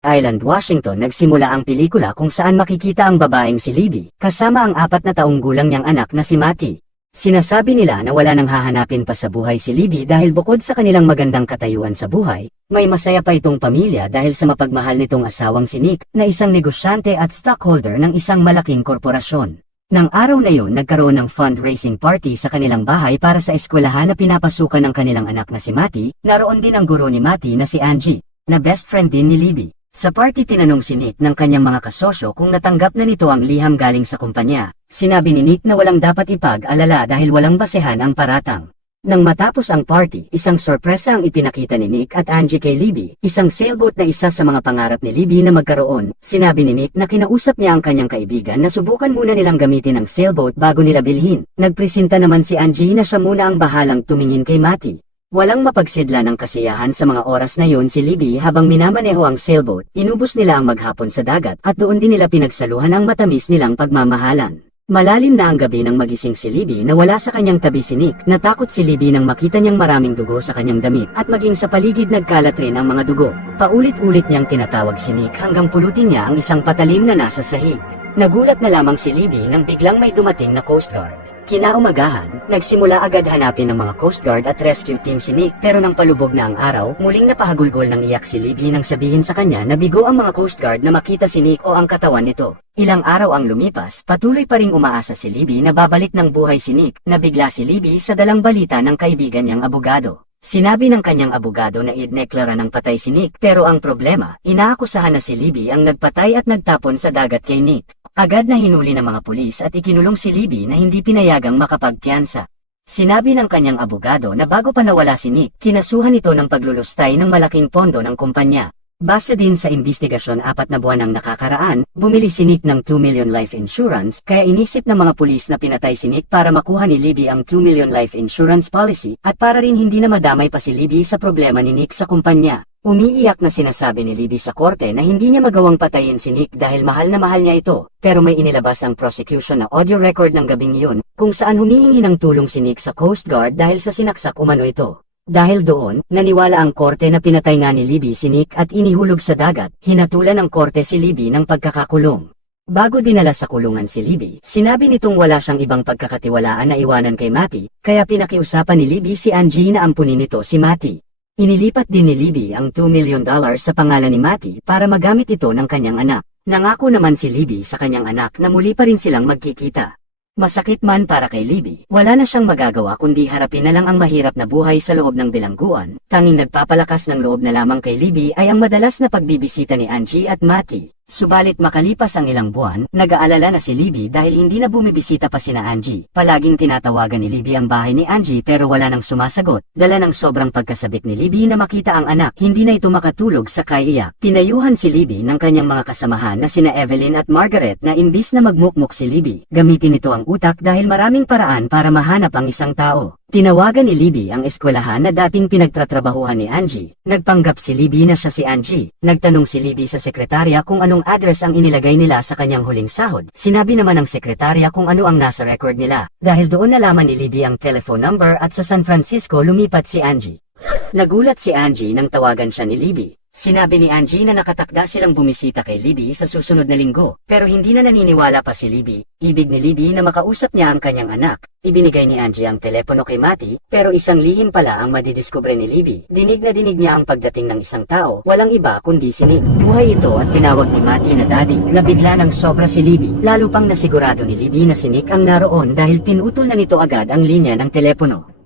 Island, Washington nagsimula ang pelikula kung saan makikita ang babaeng si Libby, kasama ang 4 na taong gulang niyang anak na si Matty. Sinasabi nila na wala nang hahanapin pa sa buhay si Libby dahil bukod sa kanilang magandang katayuan sa buhay, may masaya pa itong pamilya dahil sa mapagmahal nitong asawang si Nick na isang negosyante at stockholder ng isang malaking korporasyon. Nang araw na yun nagkaroon ng fundraising party sa kanilang bahay para sa eskwelahan na pinapasukan ng kanilang anak na si Matty. Naroon din ang guro ni Matty na si Angie, na best friend din ni Libby. Sa party tinanong si Nick ng kanyang mga kasosyo kung natanggap na nito ang liham galing sa kumpanya. Sinabi ni Nick na walang dapat ipag-alala dahil walang basehan ang paratang. Nang matapos ang party, isang sorpresa ang ipinakita ni Nick at Angie kay Libby, isang sailboat na isa sa mga pangarap ni Libby na magkaroon. Sinabi ni Nick na kinausap niya ang kanyang kaibigan na subukan muna nilang gamitin ang sailboat bago nila bilhin. Nagpresenta naman si Angie na siya muna ang bahalang tumingin kay Matty. Walang mapagsidla ng kasiyahan sa mga oras na yon si Libby habang minamaneho ang sailboat, inubos nila ang maghapon sa dagat at doon din nila pinagsaluhan ang matamis nilang pagmamahalan. Malalim na ang gabi nang magising si Libby na wala sa kanyang tabi si Nick. Natakot si Libby nang makita niyang maraming dugo sa kanyang damit at maging sa paligid nagkalat rin ang mga dugo. Paulit-ulit niyang tinatawag si Nick hanggang pulutin niya ang isang patalim na nasa sahig. Nagulat na lamang si Libby nang biglang may dumating na Coast Guard. Kinaumagahan, nagsimula agad hanapin ng mga Coast Guard at rescue team si Nick pero nang palubog na ang araw, muling napahagulgol ng iyak si Libby nang sabihin sa kanya na bigo ang mga Coast Guard na makita si Nick o ang katawan nito. Ilang araw ang lumipas, patuloy pa ring umaasa si Libby na babalik ng buhay si Nick. Nabigla si Libby sa dalang balita ng kaibigan niyang abogado. Sinabi ng kanyang abogado na idineklara ng patay si Nick pero ang problema, inaakusahan na si Libby ang nagpatay at nagtapon sa dagat kay Nick. Agad na hinuli ng mga pulis at ikinulong si Libby na hindi pinayagang makapagpiyansa. Sinabi ng kanyang abogado na bago pa nawala si Nick, kinasuhan ito ng paglulustay ng malaking pondo ng kumpanya. Base din sa investigasyon 4 na buwan ang nakakaraan, bumili si Nick ng 2 million life insurance kaya inisip ng mga pulis na pinatay si Nick para makuha ni Libby ang 2 million life insurance policy at para rin hindi na madamay pa si Libby sa problema ni Nick sa kumpanya. Umiiyak na sinasabi ni Libby sa korte na hindi niya magawang patayin si Nick dahil mahal na mahal niya ito, pero may inilabas ang prosecution na audio record ng gabing iyon kung saan humihingi ng tulong si Nick sa Coast Guard dahil sa sinaksak umano ito. Dahil doon, naniwala ang korte na pinatay nga ni Libby si Nick at inihulog sa dagat. Hinatulan ng korte si Libby ng pagkakakulong. Bago dinala sa kulungan si Libby, sinabi nitong wala siyang ibang pagkakatiwalaan na iwanan kay Matty, kaya pinakiusapan ni Libby si Angie na ampunin nito si Matty. Inilipat din ni Libby ang $2 million sa pangalan ni Matty para magamit ito ng kanyang anak. Nangako naman si Libby sa kanyang anak na muli pa rin silang magkikita. Masakit man para kay Libby, wala na siyang magagawa kundi harapin na lang ang mahirap na buhay sa loob ng bilangguan. Tanging nagpapalakas ng loob na lamang kay Libby ay ang madalas na pagbibisita ni Angie at Matty. Subalit makalipas ang ilang buwan, nag-aalala na si Libby dahil hindi na bumibisita pa sina Angie. Palaging tinatawagan ni Libby ang bahay ni Angie pero wala nang sumasagot. Dala ng sobrang pagkasabik ni Libby na makita ang anak, hindi na ito makatulog sa kaiiyak. Pinayuhan si Libby ng kanyang mga kasamahan na sina Evelyn at Margaret na imbis na magmukmuk si Libby, gamitin ito ang utak dahil maraming paraan para mahanap ang isang tao. Tinawagan ni Libby ang eskwelahan na dating pinagtatrabahuhan ni Angie. Nagpanggap si Libby na siya si Angie. Nagtanong si Libby sa sekretarya kung anong address ang inilagay nila sa kanyang huling sahod. Sinabi naman ng sekretarya kung ano ang nasa record nila. Dahil doon nalaman ni Libby ang telephone number at sa San Francisco lumipat si Angie. Nagulat si Angie nang tawagan siya ni Libby. Sinabi ni Angie na nakatakda silang bumisita kay Libby sa susunod na linggo, pero hindi na naniniwala pa si Libby. Ibig ni Libby na makausap niya ang kanyang anak. Ibinigay ni Angie ang telepono kay Matty, pero isang lihim pala ang madidiskubre ni Libby. Dinig na dinig niya ang pagdating ng isang tao, walang iba kundi si Nick. Buhay ito at tinawag ni Matty na daddy. Nabigla ng sobra si Libby, lalo pang nasigurado ni Libby na si Nick ang naroon dahil pinutol na nito agad ang linya ng telepono.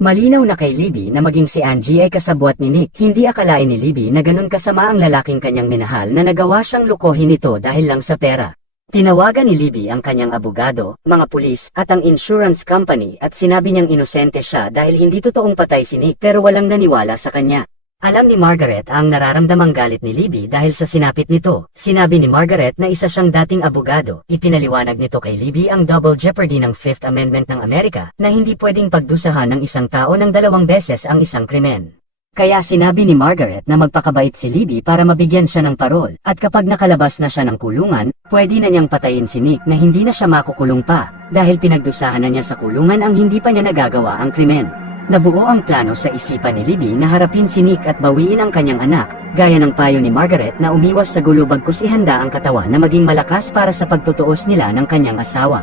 Malinaw na kay Libby na maging si Angie ay kasabwat ni Nick. Hindi akalain ni Libby na ganun kasama ang lalaking kanyang minahal na nagawa siyang lukohin ito dahil lang sa pera. Tinawagan ni Libby ang kanyang abogado, mga pulis, at ang insurance company at sinabi niyang inosente siya dahil hindi totoong patay si Nick pero walang naniwala sa kanya. Alam ni Margaret ang nararamdamang galit ni Libby dahil sa sinapit nito. Sinabi ni Margaret na isa siyang dating abogado. Ipinaliwanag nito kay Libby ang double jeopardy ng Fifth Amendment ng Amerika na hindi pwedeng pagdusahan ng isang tao ng 2 beses ang isang krimen. Kaya sinabi ni Margaret na magpakabait si Libby para mabigyan siya ng parol at kapag nakalabas na siya ng kulungan, pwede na niyang patayin si Nick na hindi na siya makukulong pa dahil pinagdusahan na niya sa kulungan ang hindi pa niya nagagawa ang krimen. Nabuo ang plano sa isipan ni Libby na harapin si Nick at bawiin ang kanyang anak, gaya ng payo ni Margaret na umiwas sa gulo bagkus ihanda ang katawan na maging malakas para sa pagtutuos nila ng kanyang asawa.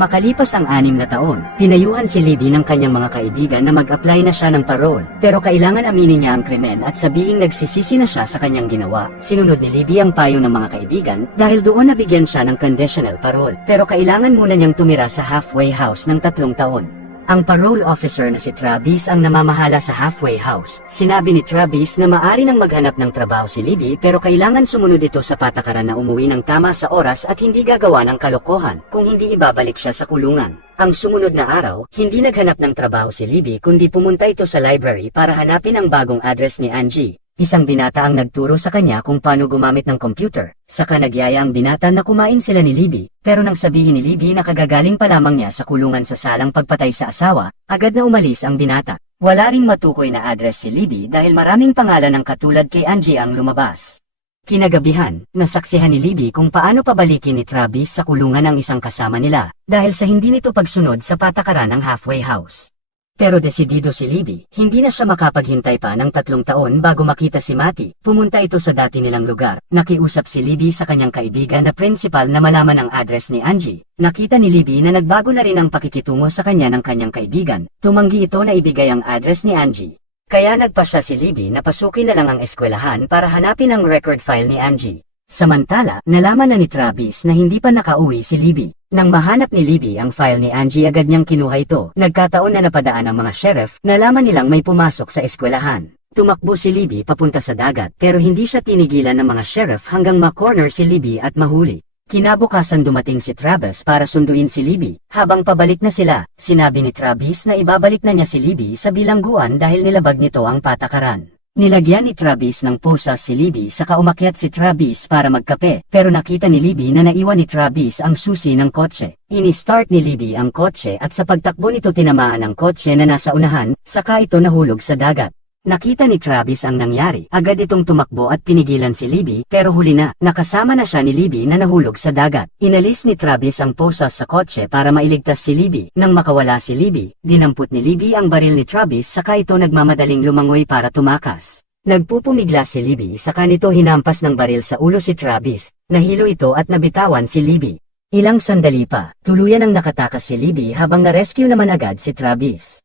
Makalipas ang 6 na taon, pinayuhan si Libby ng kanyang mga kaibigan na mag-apply na siya ng parole, pero kailangan aminin niya ang krimen at sabihing nagsisisi na siya sa kanyang ginawa. Sinunod ni Libby ang payo ng mga kaibigan dahil doon nabigyan siya ng conditional parole, pero kailangan muna niyang tumira sa halfway house ng 3 taon. Ang parole officer na si Travis ang namamahala sa halfway house. Sinabi ni Travis na maaari nang maghanap ng trabaho si Libby pero kailangan sumunod ito sa patakaran na umuwi ng tama sa oras at hindi gagawa ng kalokohan kung hindi ibabalik siya sa kulungan. Ang sumunod na araw, hindi naghanap ng trabaho si Libby kundi pumunta ito sa library para hanapin ang bagong address ni Angie. Isang binata ang nagturo sa kanya kung paano gumamit ng computer. Saka nagyaya ang binata na kumain sila ni Libby, pero nang sabihin ni Libby na kagagaling pa lamang niya sa kulungan sa salang pagpatay sa asawa, agad na umalis ang binata. Wala ring matukoy na address si Libby dahil maraming pangalan ng katulad kay Angie ang lumabas. Kinagabihan, nasaksihan ni Libby kung paano pabalikin ni Travis sa kulungan ang isang kasama nila, dahil sa hindi nito pagsunod sa patakaran ng halfway house. Pero desidido si Libby, hindi na siya makapaghintay pa ng 3 taon bago makita si Matty. Pumunta ito sa dati nilang lugar. Nakiusap si Libby sa kanyang kaibigan na principal na malaman ang address ni Angie. Nakita ni Libby na nagbago na rin ang pakikitungo sa kanya ng kanyang kaibigan. Tumanggi ito na ibigay ang address ni Angie. Kaya nagpa siya si Libby na pasukin na lang ang eskwelahan para hanapin ang record file ni Angie. Samantala, nalaman na ni Travis na hindi pa nakauwi si Libby. Nang mahanap ni Libby ang file ni Angie, agad niyang kinuha ito. Nagkataon na napadaan ang mga sheriff, nalaman nilang may pumasok sa eskwelahan. Tumakbo si Libby papunta sa dagat pero hindi siya tinigilan ng mga sheriff hanggang ma-corner si Libby at mahuli. Kinabukasan dumating si Travis para sunduin si Libby. Habang pabalik na sila, sinabi ni Travis na ibabalik na niya si Libby sa bilangguan dahil nilabag nito ang patakaran. Nilagyan ni Travis ng posas si Libby saka umakyat si Travis para magkape, pero nakita ni Libby na naiwan ni Travis ang susi ng kotse. Ini-start ni Libby ang kotse at sa pagtakbo nito tinamaan ang kotse na nasa unahan, saka ito nahulog sa dagat. Nakita ni Travis ang nangyari, agad itong tumakbo at pinigilan si Libby, pero huli na, nakasama na siya ni Libby na nahulog sa dagat. Inalis ni Travis ang posas sa kotse para mailigtas si Libby. Nang makawala si Libby, dinampot ni Libby ang baril ni Travis saka ito nagmamadaling lumangoy para tumakas. Nagpupumigla si Libby saka nito hinampas ng baril sa ulo si Travis, nahilo ito at nabitawan si Libby. Ilang sandali pa, tuluyan ang nakatakas si Libby habang na-rescue naman agad si Travis.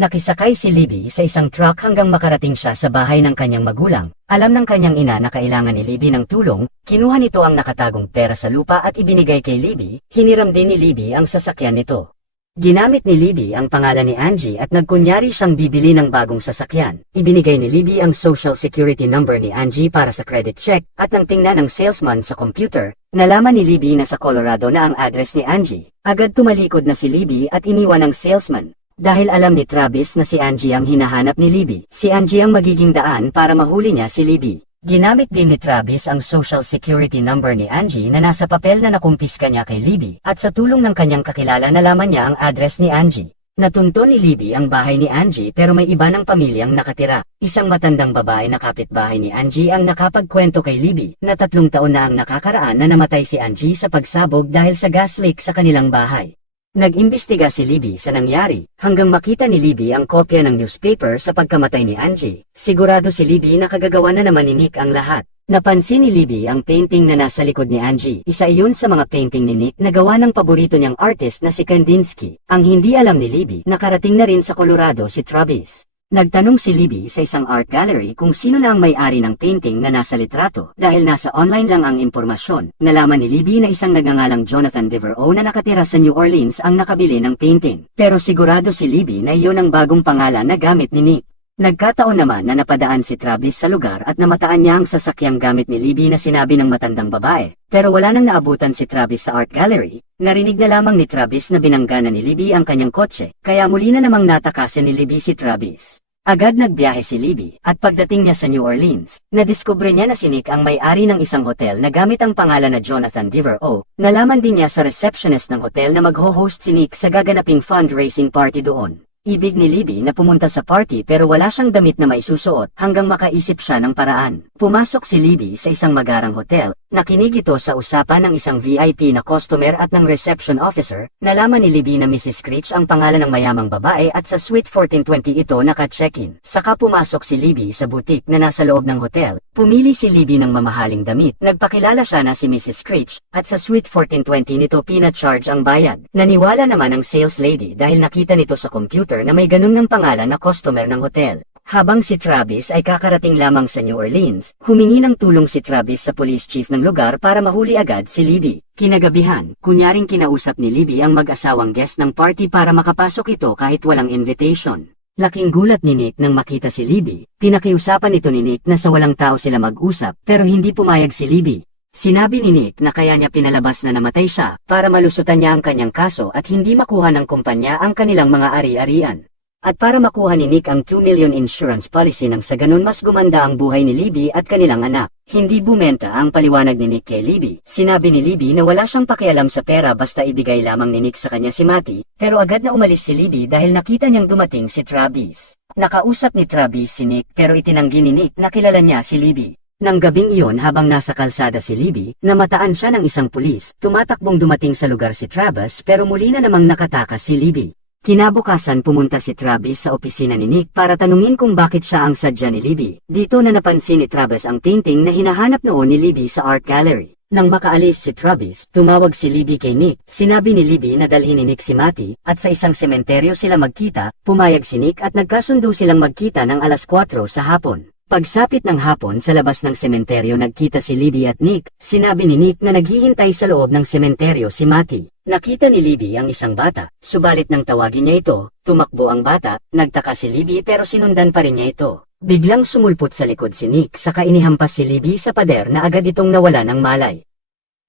Nakisakay si Libby sa isang truck hanggang makarating siya sa bahay ng kanyang magulang. Alam ng kanyang ina na kailangan ni Libby ng tulong, kinuha nito ang nakatagong pera sa lupa at ibinigay kay Libby. Hiniram din ni Libby ang sasakyan nito. Ginamit ni Libby ang pangalan ni Angie at nagkunyari siyang bibili ng bagong sasakyan. Ibinigay ni Libby ang social security number ni Angie para sa credit check at nang tingnan ng salesman sa computer, nalaman ni Libby na sa Colorado na ang address ni Angie. Agad tumalikod na si Libby at iniwan ang salesman. Dahil alam ni Travis na si Angie ang hinahanap ni Libby, si Angie ang magiging daan para mahuli niya si Libby. Ginamit din ni Travis ang social security number ni Angie na nasa papel na nakumpiska niya kay Libby, at sa tulong ng kanyang kakilala nalaman niya ang address ni Angie. Natunto ni Libby ang bahay ni Angie pero may iba ng pamilyang nakatira. Isang matandang babae na kapitbahay ni Angie ang nakapagkwento kay Libby na 3 taon na ang nakakaraan na namatay si Angie sa pagsabog dahil sa gas leak sa kanilang bahay. Nag-imbestiga si Libby sa nangyari, hanggang makita ni Libby ang kopya ng newspaper sa pagkamatay ni Angie. Sigurado si Libby na kagagawa na naman ni Nick ang lahat. Napansin ni Libby ang painting na nasa likod ni Angie. Isa iyon sa mga painting ni Nick na gawa ng paborito niyang artist na si Kandinsky. Ang hindi alam ni Libby, nakarating na rin sa Colorado si Travis. Nagtanong si Libby sa isang art gallery kung sino na ang may-ari ng painting na nasa litrato. Dahil nasa online lang ang impormasyon, nalaman ni Libby na isang nagngangalang Jonathan Devereaux na nakatira sa New Orleans ang nakabili ng painting. Pero sigurado si Libby na iyon ang bagong pangalan na gamit ni Nick. Nagkataon naman na napadaan si Travis sa lugar at namataan niya ang sasakyang gamit ni Libby na sinabi ng matandang babae. Pero wala nang naabutan si Travis sa art gallery. Narinig na lamang ni Travis na binangga na ni Libby ang kanyang kotse, kaya muli na namang natakasan ni Libby si Travis. Agad nagbiyahe si Libby, at pagdating niya sa New Orleans, nadiskubre niya na si Nick ang may-ari ng isang hotel na gamit ang pangalan na Jonathan Devereaux. Nalaman din niya sa receptionist ng hotel na magho-host si Nick sa gaganaping fundraising party doon. Ibig ni Libby na pumunta sa party pero wala siyang damit na maisusuot hanggang makaisip siya ng paraan. Pumasok si Libby sa isang magarang hotel, nakinig ito sa usapan ng isang VIP na customer at ng reception officer. Nalaman ni Libby na Mrs. Screech ang pangalan ng mayamang babae at sa Suite 1420 ito naka-check-in. Saka pumasok si Libby sa boutique na nasa loob ng hotel. Pumili si Libby ng mamahaling damit. Nagpakilala siya na si Mrs. Screech at sa Suite 1420 nito pina-charge ang bayad. Naniwala naman ang sales lady dahil nakita nito sa computer na may ganun ng pangalan na customer ng hotel. Habang si Travis ay kakarating lamang sa New Orleans, humingi ng tulong si Travis sa police chief ng lugar para mahuli agad si Libby. Kinagabihan, kunyaring kinausap ni Libby ang mag-asawang guest ng party para makapasok ito kahit walang invitation. Laking gulat ni Nick nang makita si Libby. Pinakiusapan ito ni Nick na sa walang tao sila mag-usap pero hindi pumayag si Libby. Sinabi ni Nick na kaya niya pinalabas na namatay siya para malusutan niya ang kanyang kaso at hindi makuha ng kumpanya ang kanilang mga ari-arian. At para makuha ni Nick ang 2 million insurance policy nang sa ganun mas gumanda ang buhay ni Libby at kanilang anak. Hindi bumenta ang paliwanag ni Nick kay Libby. Sinabi ni Libby na wala siyang pakialam sa pera basta ibigay lamang ni Nick sa kanya si Matty, pero agad na umalis si Libby dahil nakita niyang dumating si Travis. Nakausap ni Travis si Nick pero itinanggi ni Nick na kilala niya si Libby. Nang gabing iyon habang nasa kalsada si Libby, namataan siya ng isang pulis. Tumatakbong dumating sa lugar si Travis pero muli na namang nakatakas si Libby. Kinabukasan pumunta si Travis sa opisina ni Nick para tanungin kung bakit siya ang sadya ni Libby. Dito na napansin ni Travis ang painting na hinahanap noon ni Libby sa art gallery. Nang makaalis si Travis, tumawag si Libby kay Nick. Sinabi ni Libby na dalhin ni Nick si Matty at sa isang sementeryo sila magkita. Pumayag si Nick at nagkasundo silang magkita ng alas 4 sa hapon. Pagsapit ng hapon sa labas ng sementeryo nagkita si Libby at Nick. Sinabi ni Nick na naghihintay sa loob ng sementeryo si Matty. Nakita ni Libby ang isang bata, subalit nang tawagin niya ito, tumakbo ang bata. Nagtaka si Libby pero sinundan pa rin niya ito. Biglang sumulpot sa likod si Nick saka inihampas si Libby sa pader na agad itong nawala ng malay.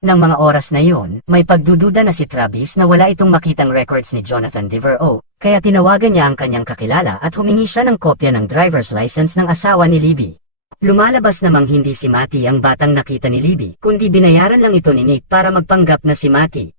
Nang mga oras na iyon, may pagdududa na si Travis na wala itong makitang records ni Jonathan Devereaux, kaya tinawagan niya ang kanyang kakilala at humingi siya ng kopya ng driver's license ng asawa ni Libby. Lumalabas namang hindi si Matty ang batang nakita ni Libby, kundi binayaran lang ito ni Nick para magpanggap na si Matty.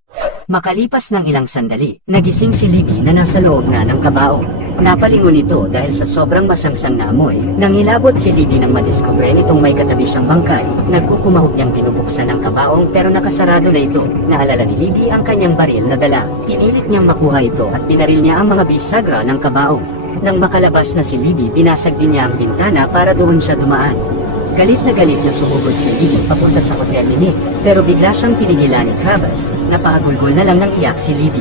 Makalipas ng ilang sandali, nagising si Libby na nasa loob na ng kabaong. Napalingon ito dahil sa sobrang masangsang na amoy. Nangilabot si Libby nang madiskubre nitong may katabi siyang bangkay. Nagkukumahog niyang binubuksan ang kabaong pero nakasarado na ito. Naalala ni Libby ang kanyang baril na dala. Pinilit niyang makuha ito at pinaril niya ang mga bisagra ng kabaong. Nang makalabas na si Libby, binasag din niya ang bintana para doon siya dumaan. Galit na sumugod si Libby papunta sa hotel ni Nick, pero bigla siyang pinigilan ni Travis. Napahagulgol na lang ng iyak si Libby.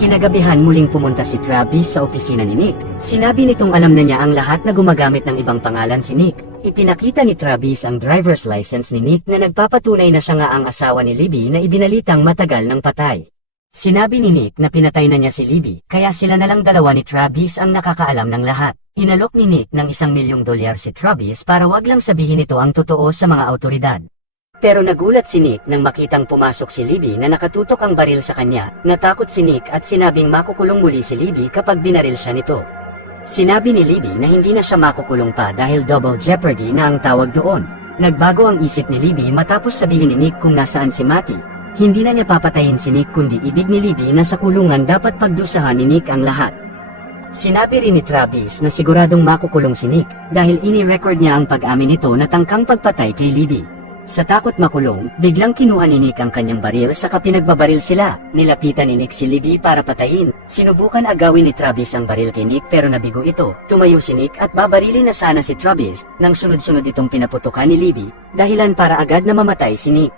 Kinagabihan muling pumunta si Travis sa opisina ni Nick. Sinabi nitong alam na niya ang lahat na gumagamit ng ibang pangalan si Nick. Ipinakita ni Travis ang driver's license ni Nick na nagpapatunay na siya nga ang asawa ni Libby na ibinalitang matagal ng patay. Sinabi ni Nick na pinatay na niya si Libby, kaya sila na lang dalawa ni Travis ang nakakaalam ng lahat. Inalok ni Nick ng $1 milyong si Travis para wag lang sabihin ito ang totoo sa mga awtoridad. Pero nagulat si Nick nang makitang pumasok si Libby na nakatutok ang baril sa kanya. Natakot si Nick at sinabing makukulong muli si Libby kapag binaril siya nito. Sinabi ni Libby na hindi na siya makukulong pa dahil double jeopardy na ang tawag doon. Nagbago ang isip ni Libby matapos sabihin ni Nick kung nasaan si Matty. Hindi na niya papatayin si Nick kundi ibig ni Libby na sa kulungan dapat pagdusahan ni Nick ang lahat. Sinabi rin ni Travis na siguradong makukulong si Nick dahil ini-record niya ang pag-amin nito na tangkang pagpatay kay Libby. Sa takot makulong, biglang kinuha ni Nick ang kanyang baril saka pinagbabaril sila. Nilapitan ni Nick si Libby para patayin. Sinubukan agawin ni Travis ang baril kay Nick pero nabigo ito. Tumayo si Nick at babarilin na sana si Travis nang sunod-sunod itong pinaputukan ni Libby, dahilan para agad na mamatay si Nick.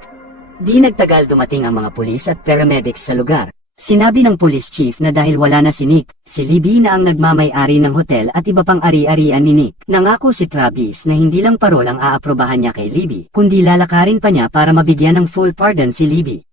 Di nagtagal dumating ang mga pulis at paramedics sa lugar. Sinabi ng police chief na dahil wala na si Nick, si Libby na ang nagmamay-ari ng hotel at iba pang ari-arian ni Nick. Nangako si Travis na hindi lang parol ang aaprobahan niya kay Libby, kundi lalakarin pa niya para mabigyan ng full pardon si Libby.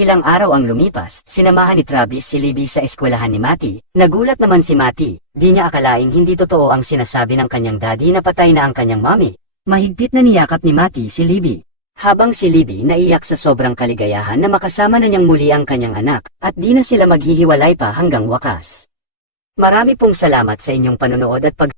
Ilang araw ang lumipas, sinamahan ni Travis si Libby sa eskwelahan ni Matty. Nagulat naman si Matty. Di niya akalaing hindi totoo ang sinasabi ng kanyang daddy na patay na ang kanyang mommy. Mahigpit na niyakap ni Matty si Libby. Habang si Libby naiyak sa sobrang kaligayahan na makasama na niyang muli ang kanyang anak, at di na sila maghihiwalay pa hanggang wakas. Marami pong salamat sa inyong panonood at